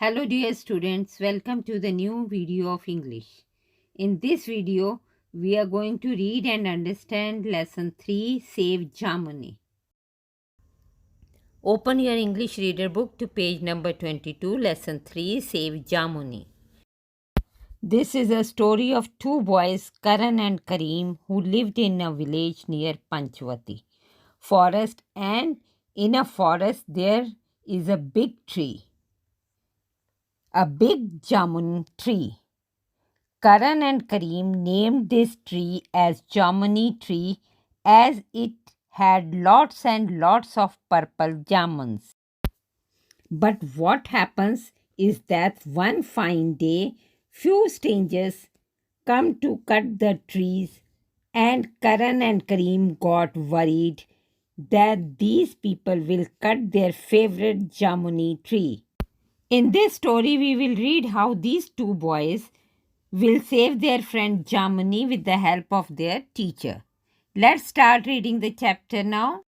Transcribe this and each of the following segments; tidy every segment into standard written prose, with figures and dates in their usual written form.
Hello dear students, welcome to the new video of English. In this video, we are going to read and understand lesson 3, Save Germany. Open your English reader book to page number 22, lesson 3, Save Germany. This is a story of two boys, Karan and Karim, who lived in a village near Panchvati forest, and in a forest there is a big tree, a big jamun tree. Karan and Karim named this tree as Germany tree as it had lots and lots of purple jamuns. But what happens is that one fine day, few strangers come to cut the trees, and Karan and Karim got worried that these people will cut their favorite Jamuni tree. In this story, we will read how these two boys will save their friend Jamuni with the help of their teacher. Let's start reading the chapter now.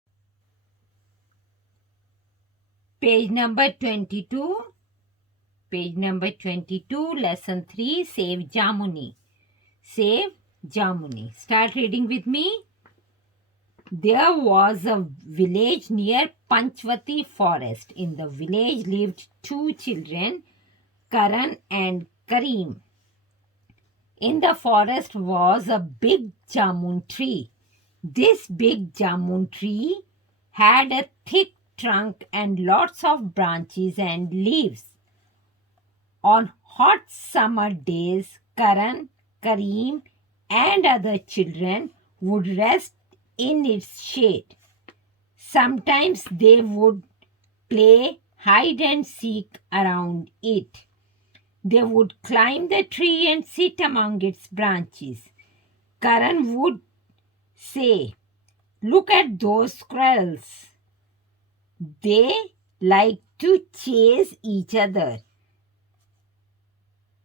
Page number 22. Page number 22, lesson 3, Save Jamuni. Save Jamuni. Start reading with me. There was a village near Panchvati forest. In the village lived two children, Karan and Karim. In the forest was a big jamun tree. This big jamun tree had a thick trunk and lots of branches and leaves. On hot summer days, Karan, Karim, and other children would rest in its shade. Sometimes they would play hide and seek around it. They would climb the tree and sit among its branches. Karan would say, "Look at those squirrels. They like to chase each other."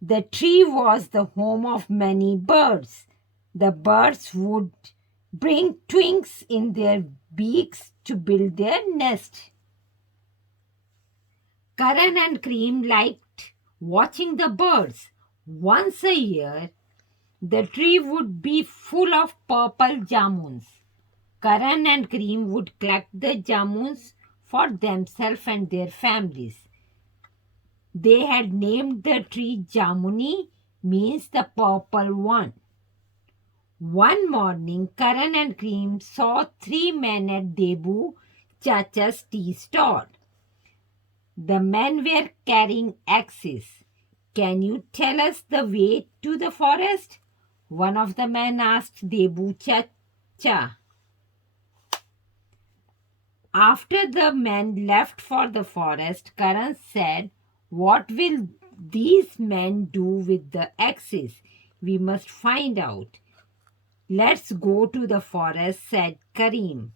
The tree was the home of many birds. The birds would bring twigs in their beaks to build their nest. Karan and Karim liked watching the birds. Once a year, the tree would be full of purple jamuns. Karan and Karim would collect the jamuns for themselves and their families. They had named the tree Jamuni, means the purple one. One morning, Karan and Karim saw three men at Debu Chacha's tea stall. The men were carrying axes. "Can you tell us the way to the forest?" one of the men asked Debu Chacha. After the men left for the forest, Karan said, "What will these men do with the axes? We must find out." "Let's go to the forest," said Karim.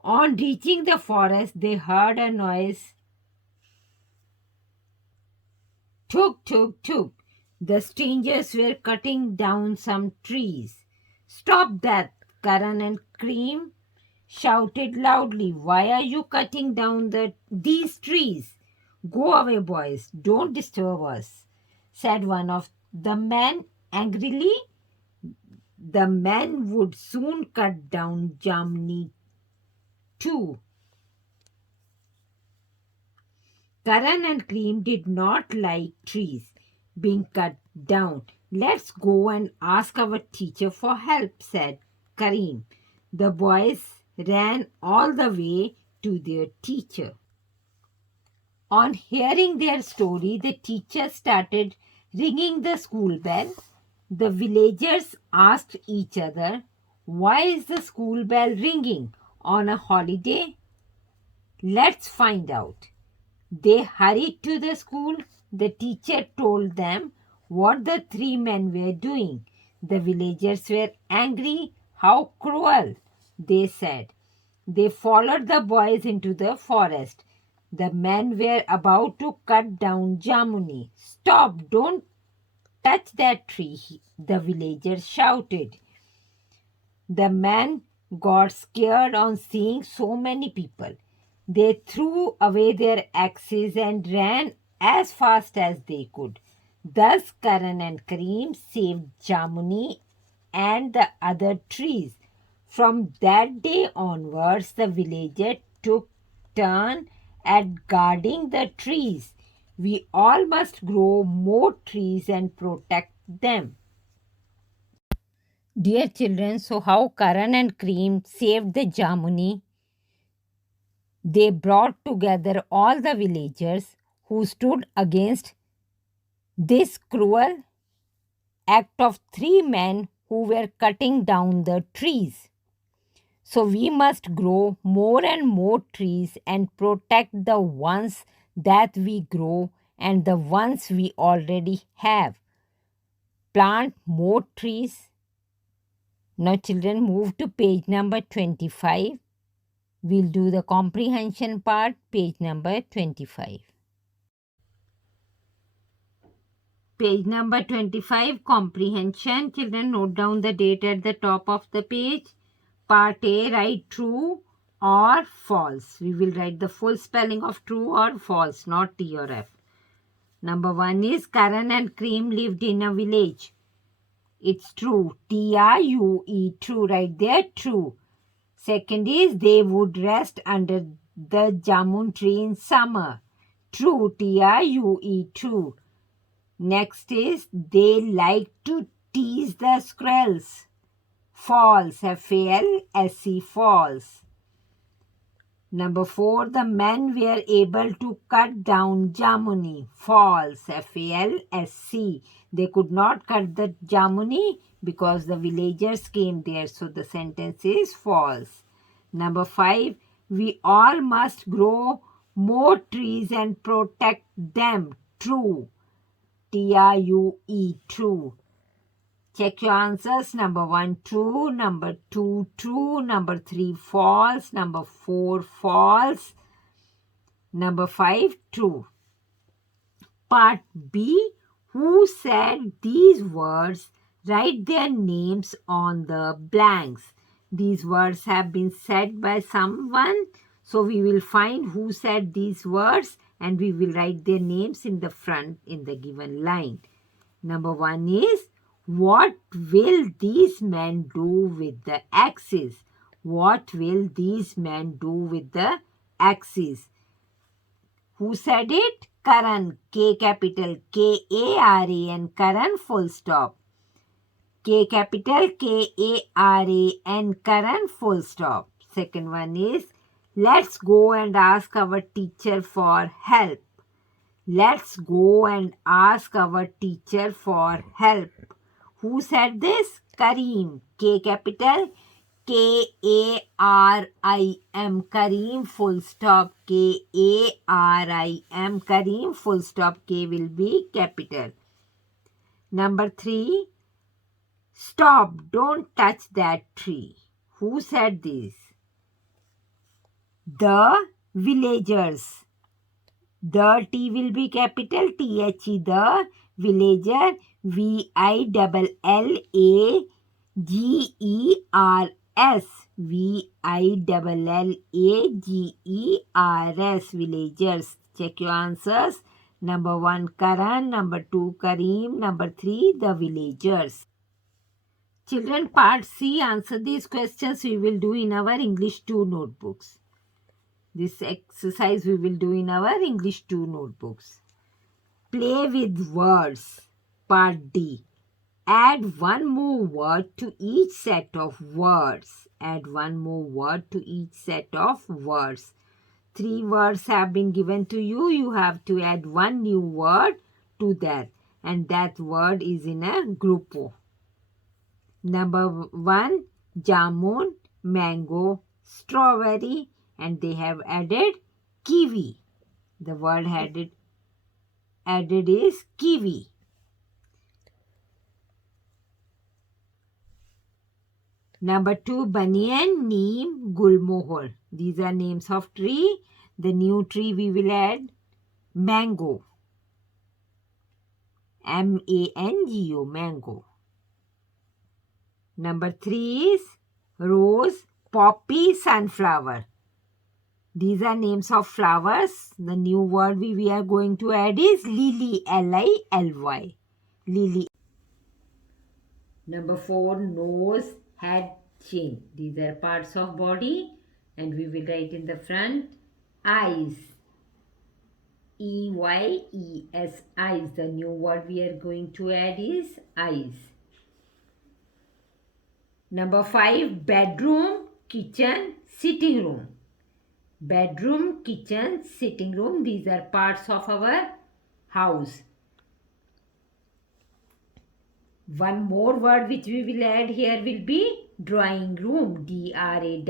On reaching the forest, they heard a noise. Tuk, tuk, tuk. The strangers were cutting down some trees. "Stop that!" Karan and Karim shouted loudly. "Why are you cutting down these trees?" "Go away, boys. Don't disturb us," said one of the men angrily. The men would soon cut down Jamni too. Karan and Karim did not like trees being cut down. "Let's go and ask our teacher for help," said Karim. The boys ran all the way to their teacher. On hearing their story, the teacher started ringing the school bell. The villagers asked each other, "Why is the school bell ringing on a holiday? Let's find out." They hurried to the school. The teacher told them what the three men were doing. The villagers were angry. "How cruel," they said. They followed the boys into the forest. The men were about to cut down Jamuni. "Stop! Don't touch that tree," the villagers shouted. The men got scared on seeing so many people. They threw away their axes and ran as fast as they could. Thus, Karan and Karim saved Jamuni and the other trees. From that day onwards, the villagers took turn at guarding the trees. We all must grow more trees and protect them. Dear children, so how Karan and Karim saved the Jamuni? They brought together all the villagers who stood against this cruel act of three men who were cutting down the trees. So we must grow more and more trees and protect the ones that we grow and the ones we already have. Plant more trees. Now, children, move to page number 25. We'll do the comprehension part, page number 25. Page number 25, comprehension. Children, note down the date at the top of the page. Part A, write true or false. We will write the full spelling of true or false, not T or F. Number 1 is Karan and Karim lived in a village. It's true. T-R-U-E, true. Right there, true. Second is they would rest under the jamun tree in summer. True. T-R-U-E, true. Next is they like to tease the squirrels. False. F-A-L-S-E, false. Number 4, the men were able to cut down jamuni. False. F-A-L-S-C. They could not cut the jamuni because the villagers came there. So the sentence is false. Number 5, we all must grow more trees and protect them. True. T-R-U-E, true. Check your answers. Number 1, true. Number 2, true. Number 3, false. Number 4, false. Number 5, true. Part B, who said these words? Write their names on the blanks. These words have been said by someone. So we will find who said these words and we will write their names in the front in the given line. Number 1 is, what will these men do with the axes? What will these men do with the axes? Who said it? Karan. K capital K-A-R-A-N. Karan, full stop. K capital K-A-R-A-N. Karan, full stop. Second one is, let's go and ask our teacher for help. Let's go and ask our teacher for help. Who said this? Karim. K capital K-A-R-I-M. Karim, full stop. K-A-R-I-M. Karim, full stop. K will be capital. Number 3. Stop. Don't touch that tree. Who said this? The villagers. The T will be capital T-H-E. The villager. V-I-L-L-A-G-E-R-S. V-I-L-L-A-G-E-R-S. Villagers. Check your answers. Number 1, Karan. Number 2, Karim. Number 3, the villagers. Children, part C, answer these questions we will do in our English 2 notebooks. This exercise we will do in our English 2 notebooks. Play with words. Part D. Add one more word to each set of words. Add one more word to each set of words. 3 words have been given to you. You have to add one new word to that. And that word is in a group O. Number 1, jamun, mango, strawberry, and they have added kiwi. The word added is kiwi. Number 2, banyan, neem, gulmohar. These are names of tree. The new tree we will add mango. M-A-N-G-O, mango. Number 3 is rose, poppy, sunflower. These are names of flowers. The new word we are going to add is lily, Lily. Lily. Number 4, nose, head, chin. These are parts of body, and we will write in the front eyes. EYES, eyes. The new word we are going to add is eyes. Number 5, bedroom, kitchen, sitting room. Bedroom, kitchen, sitting room. These are parts of our house. One more word which we will add here will be drawing room. DRAWING,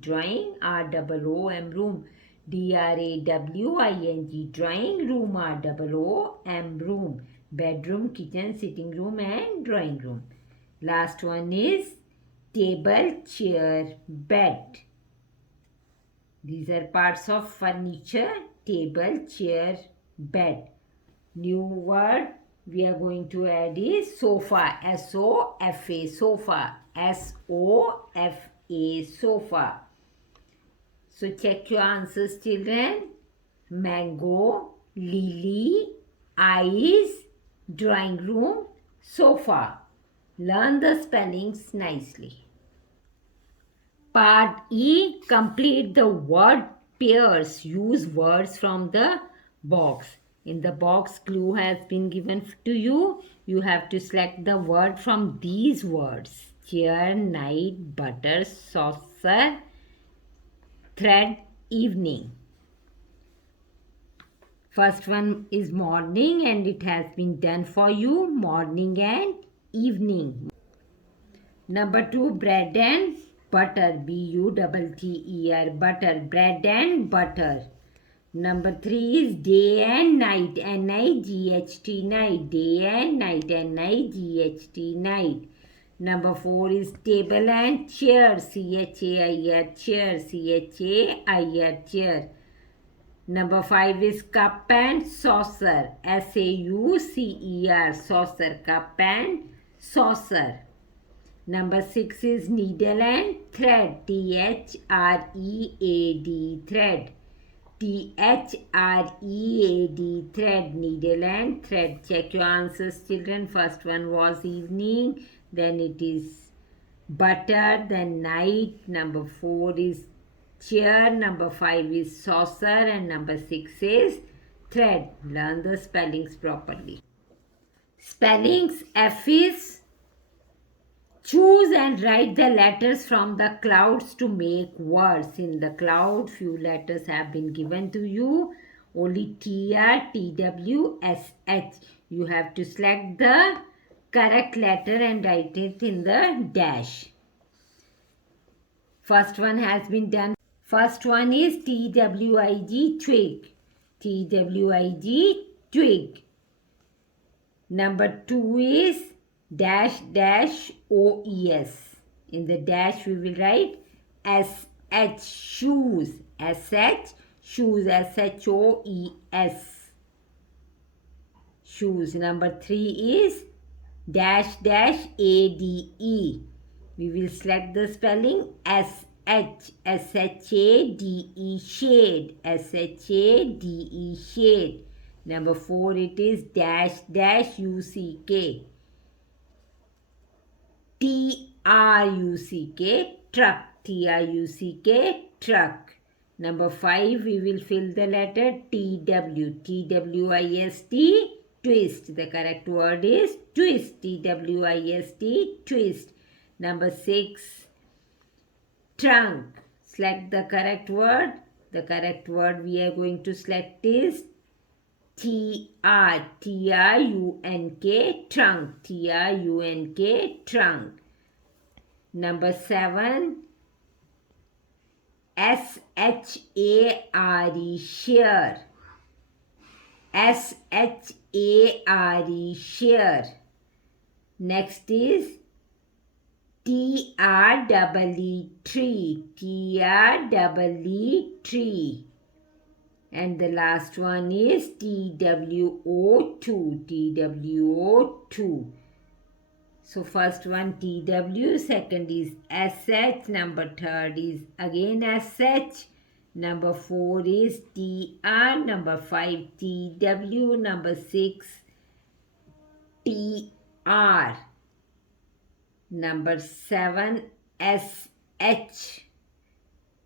drawing. ROOM, room. DRAWING, drawing. Room, ROOM, room. Bedroom, kitchen, sitting room and drawing room. Last one is table, chair, bed. These are parts of furniture. Table, chair, bed. New word we are going to add is sofa. SOFA, sofa. SOFA, sofa. So check your answers, children. Mango, lily, eyes, drawing room, sofa. Learn the spellings nicely. Part E, complete the word pairs. Use words from the box. In the box, clue has been given to you. You have to select the word from these words. Chair, night, butter, saucer, thread, evening. First one is morning, and it has been done for you. Morning and evening. Number 2, bread and butter. BUTTER, butter. Bread and butter. Number 3 is day and night. NIGHT, night. Day and night. NIGHT, night. Number 4 is table and chair. CHAIR, chair. CHAIR, chair. Number 5 is cup and saucer. SAUCER, saucer. Cup and saucer. Number 6 is needle and thread. THREAD, thread. THREAD, thread. Needle and thread. Check your answers, children. First one was evening. Then it is butter. Then night. Number 4 is chair. Number 5 is saucer. And number 6 is thread. Learn the spellings properly. Spellings. F is choose and write the letters from the clouds to make words. In the cloud, few letters have been given to you. Only TR, TW, SH. You have to select the correct letter and write it in the dash. First one has been done. First one is TWIG, twig. TWIG, twig. Number 2 is dash dash OES. In the dash we will write SH, shoes. SH, shoes. SHOES, shoes. Number 3 is dash dash ADE. We will select the spelling SHADE, shade. SHADE, shade. Number 4 it is dash dash UCK. TRUCK, truck. TRUCK, truck. Number 5 we will fill the letter TW. TWIST, twist. The correct word is twist. TWIST, twist. Number 6, trunk. Select the correct word. The correct word we are going to select is TRUNK, trunk. TRUNK, trunk. Number 7, SHARE, share. SHARE, share. Next is TREE, tree. TREE, tree. And the last one is TWO2, TWO2. So first one TW, second is SH, number third is again SH, Number 4 is TR. Number 5 TW. Number 6 TR. Number 7 SH.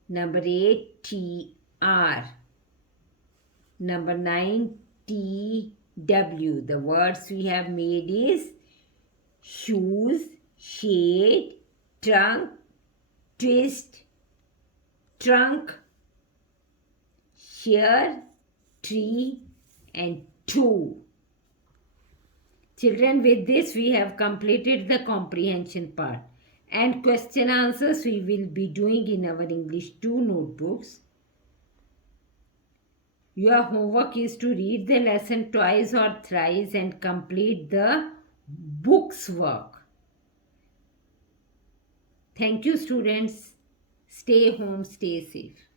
Number 8 TR. Number 9 TW. The words we have made is shoes, shade, trunk, twist, trunk, shear, tree, and two. Children, with this we have completed the comprehension part, and question answers we will be doing in our English 2 notebooks. Your homework is to read the lesson twice or thrice and complete the book's work. Thank you, students. Stay home, stay safe.